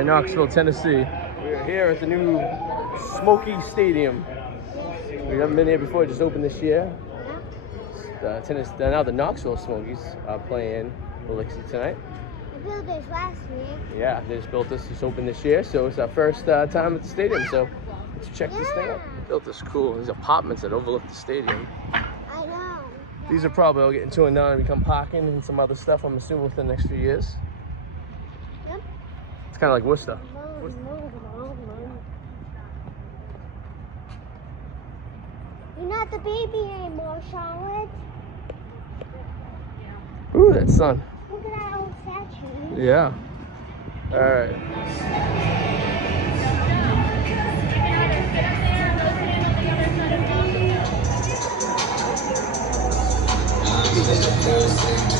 in Knoxville, Tennessee. We're here at the new Smoky Stadium. We haven't been here before, it just opened this year. Now the Knoxville Smokies are playing Elixir tonight. They built this last week. Yeah, they just built this, just opened this year, so it's our first time at the stadium, so let's check this thing out. They built this cool, these apartments that overlook the stadium. I know. These are probably all getting torn down and become parking and some other stuff, I'm assuming, within the next few years. Yep. It's kind of like Worcester. You're not the baby anymore, Charlotte. Ooh, that sun. Look at that old statue. Yeah. All right.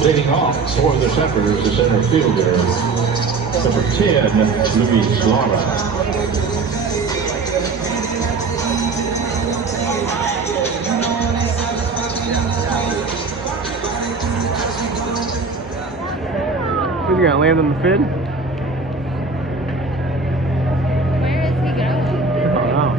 Leading off for the Shepherders, the center fielder, number 10, Luis Lara. Who's gonna land on the fin? Where is he going? I don't know.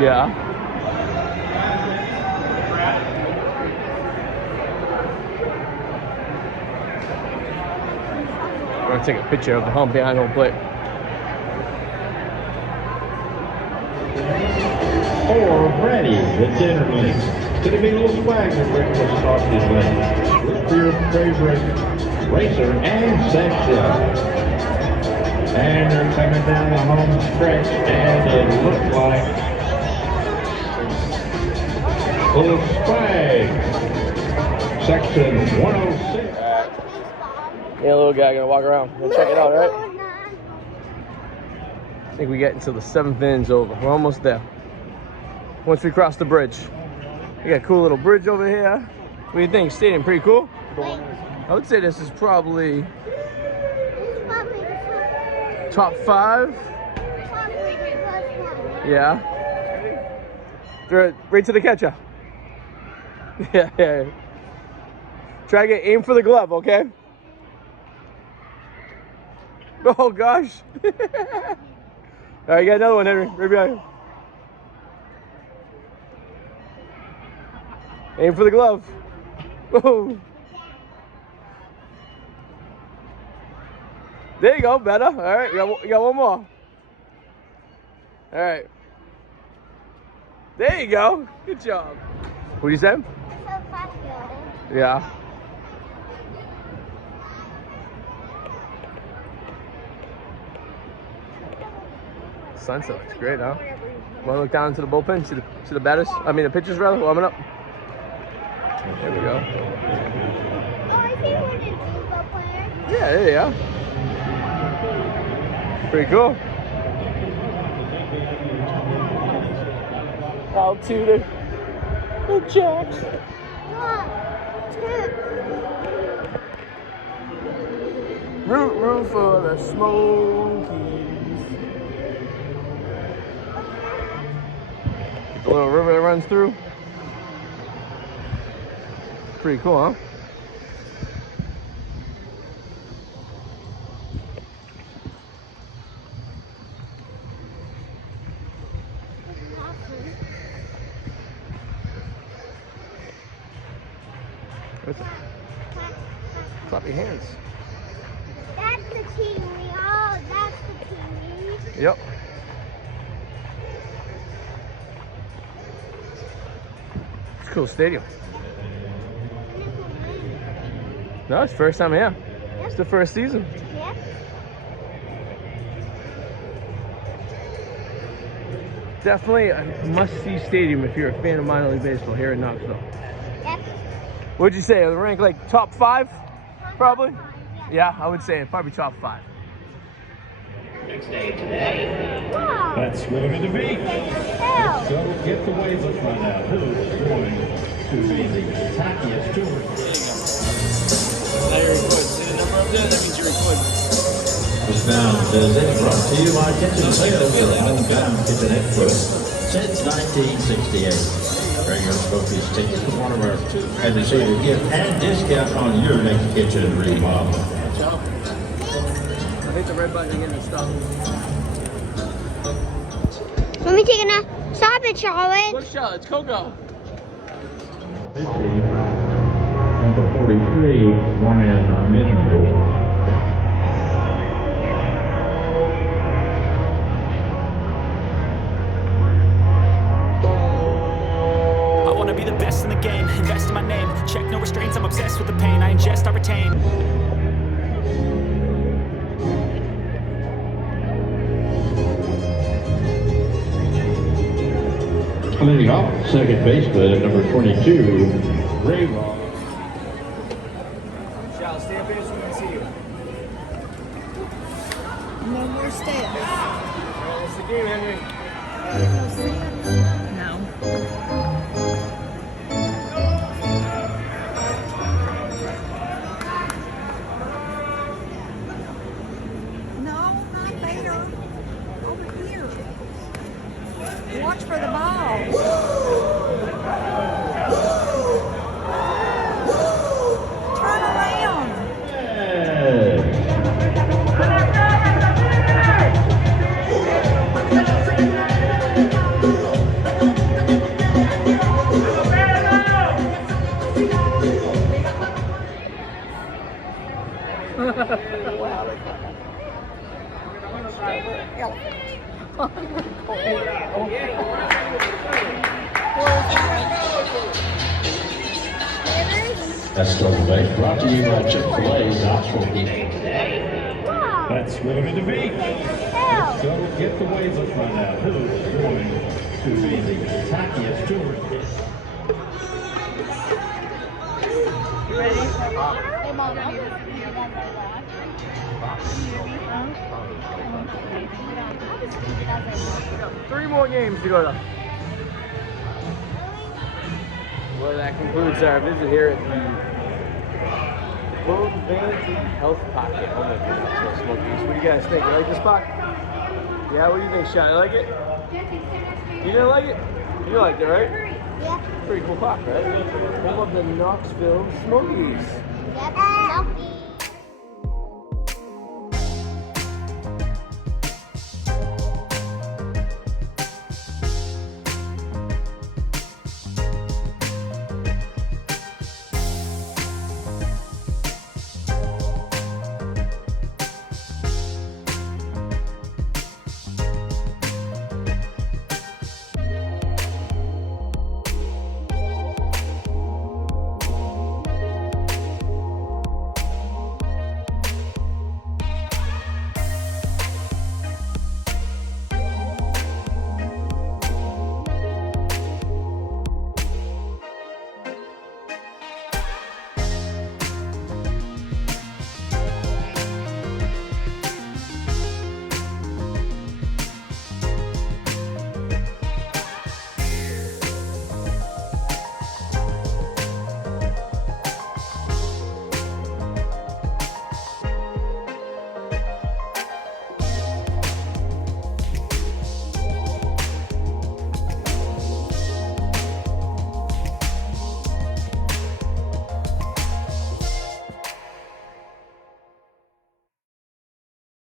Yeah. We're gonna take a picture of the hump behind home plate. For Freddie, the dinner link. Gonna be a little swag that Rick will start his lane. Look for your favorite racer and section. And they're coming down the home stretch, and it looks like a little swag. Section 106. Yeah, little guy gonna walk around. We'll check it out, all right? I think we get until the 7th inning's over. We're almost there. Once we cross the bridge. We got a cool little bridge over here. What do you think? Stadium pretty cool? I would say this is probably top 5. Yeah. Throw it right to the catcher. Yeah. Try to aim for the glove, okay? Oh gosh. All right, you got another one, Henry. Right behind you. Aim for the glove. Whoa. There you go, better. All right, you got one more. All right. There you go. Good job. What do you say? Yeah. Sunset looks great, huh? Want to look down into the bullpen, see the batters? I mean the pitchers rather, warming up. There we go. Oh, I see one in baseball player. Yeah, there you are. Pretty cool. Altitude. Good Jacks. 1, 2. Root for the Smokies. A little river that runs through. Pretty cool, huh? Clap your hands. That's the TWE. Oh, that's the TWE. Yep. It's a cool stadium. No, it's first time here. Yep. It's the first season. Yep. Definitely a must-see stadium if you're a fan of minor league baseball here in Knoxville. Yep. What'd you say? It ranked like top 5? Probably? Yeah, I would say probably top 5. Next day today. Wow. Let's go to the beach. Let's go get the waves and find out who's going to be the tackiest tour. Now you're recording. See the number up there? That means you're recording. Eastbound visit brought to you by Kitchen Sales, your hometown kitchen expert since 1968. Bring your Smokies tickets to one of our and receive a gift and discount on your next kitchen remodel. Ciao. I hit the red button again and stop. Let me take a stop it, Charlotte. Look, Charlotte, it's Coco. Number 43, Ryan Mitchell. Be the best in the game, invest in my name, check no restraints, I'm obsessed with the pain, I ingest, I retain. Leading off, second baseman at number 22, Ray Ross. Charlotte, stay up here so we can see you. No more steps. What's the game, Henry? No. No, not there. Over here. Watch for the ball. Turn around. That's Total Base, brought to you by Chick-fil-A, Knoxville Smokies. Wow. Let's go to the beach. Ew. So get the waves up right now. Who's going to be the tackiest tourist? Hey, Mom, I'll just give you one more watch. We got 3 more games to go to. Well, that concludes our visit here at the World Vanity Health Pocket home of the Knoxville Smokies. What do you guys think? You like this spot? Yeah, what do you think, Sean? You like it? You didn't like it? You liked it, right? Yeah. Pretty cool park, right? Home of the Knoxville Smokies. Yep. Smokies.